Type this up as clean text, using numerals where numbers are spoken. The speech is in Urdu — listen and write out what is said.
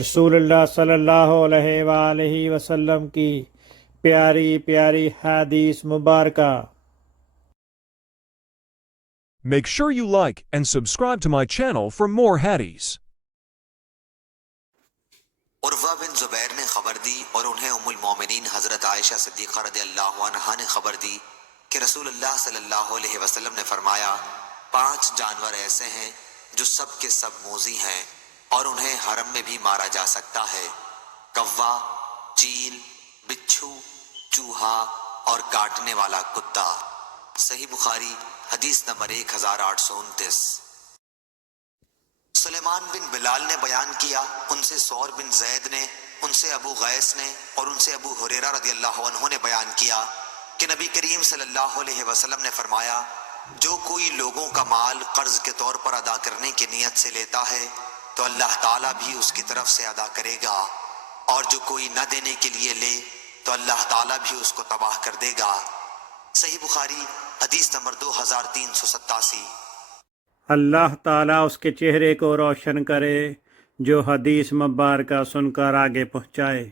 رسول اللہ صلی اللہ علیہ وآلہ وسلم کی پیاری پیاری حدیث مبارکہ۔ Make sure you like and subscribe to my channel for more hadiths. عروہ بن زبیر نے خبر دی اور انہیں ام المومنین حضرت عائشہ صدیقہ رضی اللہ عنہا نے خبر دی کہ رسول اللہ صلی اللہ علیہ وسلم نے فرمایا 5 جانور ایسے ہیں جو سب کے سب موذی ہیں اور انہیں حرم میں بھی مارا جا سکتا ہے، کوا، چیل، بچھو، چوہا اور کاٹنے والا کتا۔ صحیح بخاری حدیث نمبر 1829۔ سلیمان بن بلال نے بیان کیا، ان سے سور بن زید نے، ان سے ابو غیث نے اور ان سے ابو ہریرہ رضی اللہ عنہ نے بیان کیا کہ نبی کریم صلی اللہ علیہ وسلم نے فرمایا، جو کوئی لوگوں کا مال قرض کے طور پر ادا کرنے کی نیت سے لیتا ہے تو اللہ تعالیٰ بھی اس کی طرف سے ادا کرے گا، اور جو کوئی نہ دینے کے لیے لے تو اللہ تعالیٰ بھی اس کو تباہ کر دے گا۔ صحیح بخاری حدیث نمبر 2387۔ اللہ تعالیٰ اس کے چہرے کو روشن کرے جو حدیث مبارکہ سن کر آگے پہنچائے۔